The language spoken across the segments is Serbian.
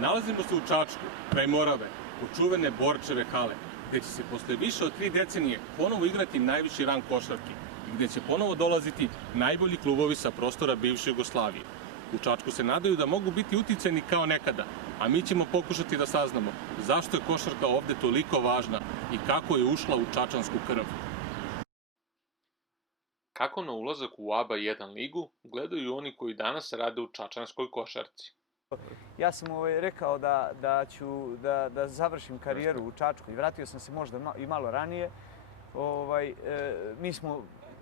Nalazimo se u Čačku, kraj Morave, u čuvene Borčeve hale, gde će se posle više od 3 decenije ponovo igrati najviši rang košarke i gde će ponovo dolaziti najbolji klubovi sa prostora bivše Jugoslavije. U Čačku se nadaju da mogu biti uticajni kao nekada, a mi ćemo pokušati da saznamo zašto je košarka ovde toliko važna i kako je ušla u čačansku krv. Kako na ulazak u ABA 1 ligu gledaju oni koji danas rade u čačanskoj košarci? Ja sam rekao da ću da završim karijeru u Čačku i vratio sam se možda i malo ranije.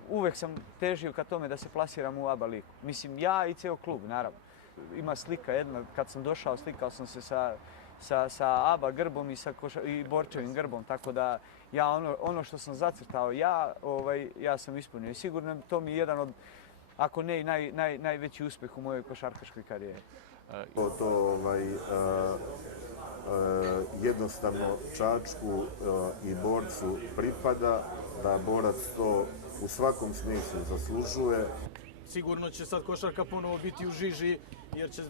Uvek sam težio ka tome da se plasiram u ABA ligu. Mislim, ja i ceo klub, naravno. Ima slika jedna, kad sam došao, slikao sam se sa ABA grbom i Borčevim grbom, tako da ja ono što sam zacrtao, ja sam ispunio. I sigurno to mi je jedan od, ako ne i najveći uspeh u mojoj košarkaškoj karijeri. Jednostavno Čačku i Borcu pripada, da Borac to u svakom smislu zaslužuje. Sigurno će sad košarka ponovo biti u žiži, jer će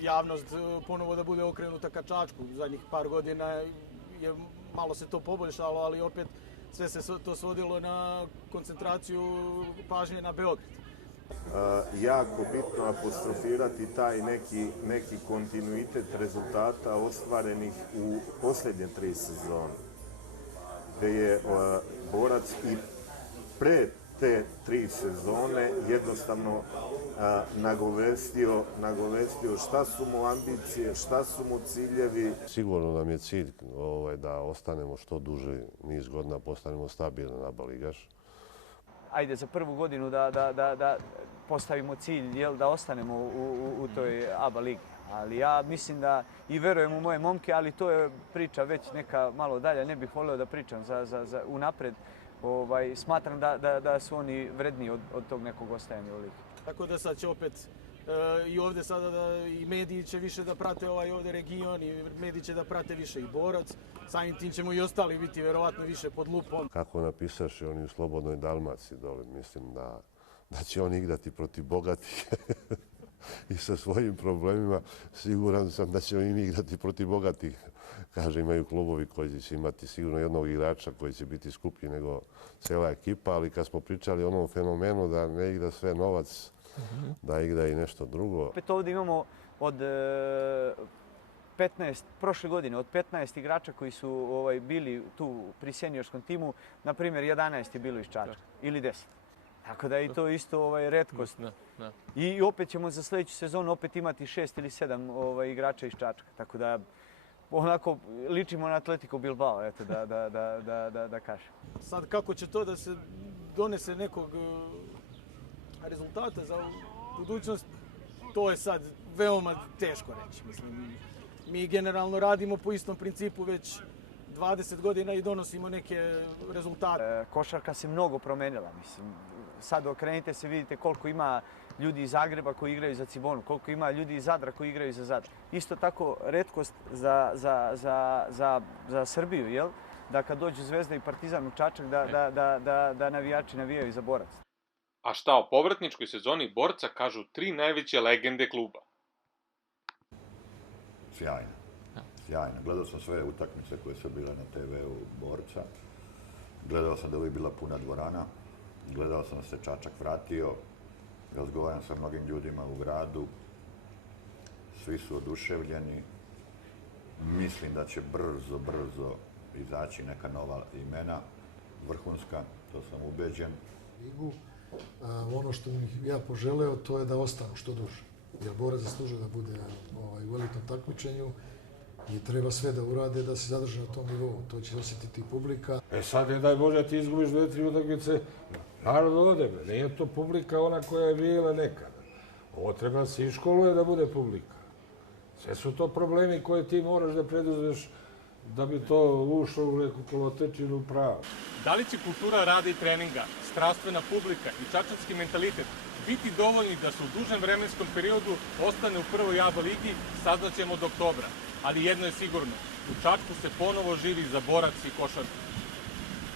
javnost ponovo da bude okrenuta ka Čačku. Zadnjih par godina je malo se to poboljšalo, ali opet sve se to svodilo na koncentraciju pažnje na Beograd. Jako bitno apostrofirati taj neki kontinuitet rezultata ostvarenih u posljednje 3 sezone, gde je Borac i pre te 3 sezone jednostavno nagovestio šta su mu ambicije, šta su mu ciljevi. Sigurno nam je cilj da ostanemo što duže niz godina, postanemo stabilan ABA ligaš. Ajde za prvu godinu da postavimo cilj, da ostanemo u toj ABA ligi. Ali ja mislim da i verujem u moje momke, ali to je priča već neka malo dalje. Ne bih volio da pričam unapred. Smatram da su oni vredniji od tog nekog ostajanja u ligi. Tako da sad će opet i ovde sada i mediji će više da prate ovde region i mediji će da prate više i Borac. Samim tim ćemo i ostali biti verovatno više pod lupom. Kako napisaš oni u Slobodnoj Dalmaciji dole, mislim da će oni igrati protiv bogatih i sa svojim problemima. Siguran sam da će oni igrati protiv bogatih. Kaže, imaju klubovi koji će imati sigurno jednog igrača koji će biti skuplji nego cela ekipa, ali kad smo pričali o onom fenomenu da ne igra sve novac, da igra i nešto drugo. Opet ovdje imamo od 15, prošle godine, od 15 igrača koji su bili tu pri seniorskom timu, na primjer 11 je bilo iz Čačka ili 10. Tako da je to isto retkost. I opet ćemo za sljedeću sezonu opet imati 6 ili 7 igrača iz Čačka. Tako da onako ličimo na Atletico Bilbao, eto da kažem. Sad kako će to da se donese nekog rezultata za budućnost, to je sad veoma teško reći. Mislim, mi generalno radimo po istom principu već 20 godina i donosimo neke rezultate. Košarka se mnogo promenila, mislim. Sad okrenite se, vidite koliko ima ljudi iz Zagreba koji igraju za Cibonu, koliko ima ljudi iz Zadra koji igraju za Zadar. Isto tako retkost za Srbiju, jel? Da kad dođu Zvezda i Partizan u Čačak, da navijači navijaju za Borac. A šta o povratničkoj sezoni Borca kažu 3 najveće legende kluba? Sjajno. Sjajno. Gledao sam sve utakmice koje su bile na TV-u Borca. Gledao sam da je bila puna dvorana. Gledao sam da se Čačak vratio. Razgovaram sa mnogim ljudima u gradu. Svi su oduševljeni. Mislim da će brzo izaći neka nova imena. Vrhunska, to sam ubeđen. Ono što bih ja poželeo, to je da ostanu što duže. Jer Borac zaslužuje da bude u elitnom takmičenju i treba sve da urade da se zadrže na tom nivou. To će osjetiti publika. Sad je daj Bože, ti izgubiš 2-3 utakmice, narod ode. Nije to publika ona koja je bila nekada. Ovo treba da se iškoluje da bude publika. Sve su to problemi koje ti moraš da preduzmeš da bi to ušlo u neku kolotečinu pravo. Da li će kultura rada i treninga, strastvena publika i čačanski mentalitet biti dovoljni da se u dužem vremenskom periodu ostane u prvoj ABA ligi, saznaćemo od oktobra. Ali jedno je sigurno, u Čačku se ponovo živi za Borac i košarku.